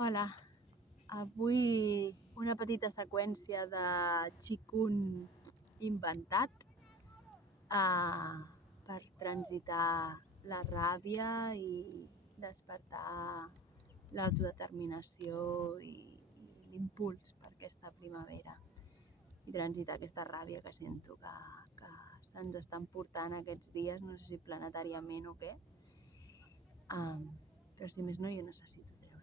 Hola, avui una petita seqüència de xicun inventat per transitar la ràbia i despertar l'autodeterminació i l'impuls per aquesta primavera i transitar aquesta ràbia que sento que se'ns estan portant aquests dies, no sé si planetàriament o què, però si més no jo necessito treure-la.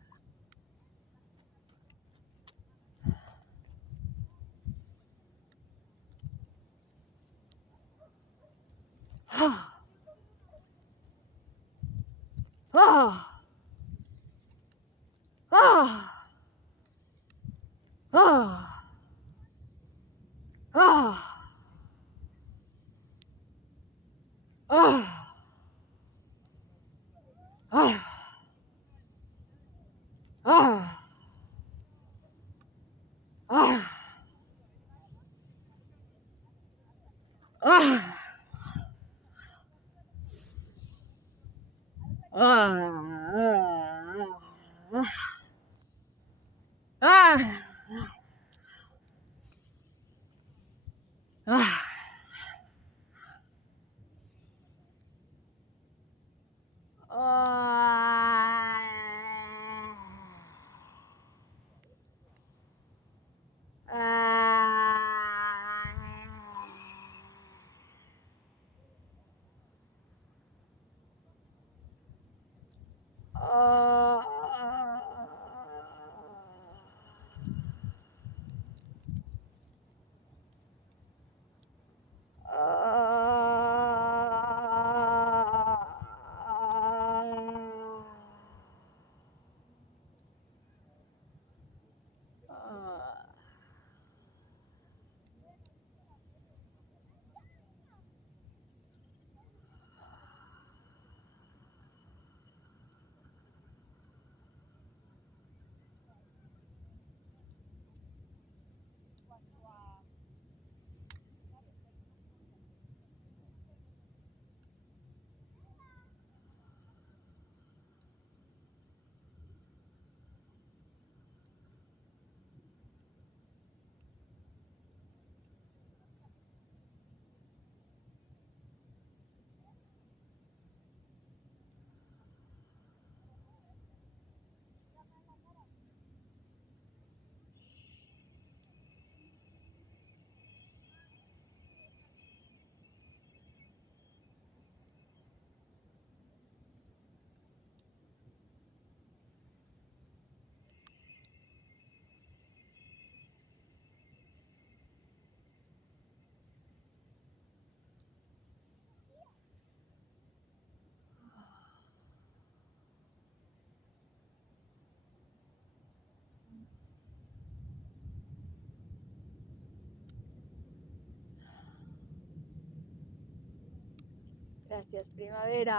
Gràcies, primavera.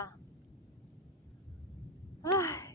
Ai.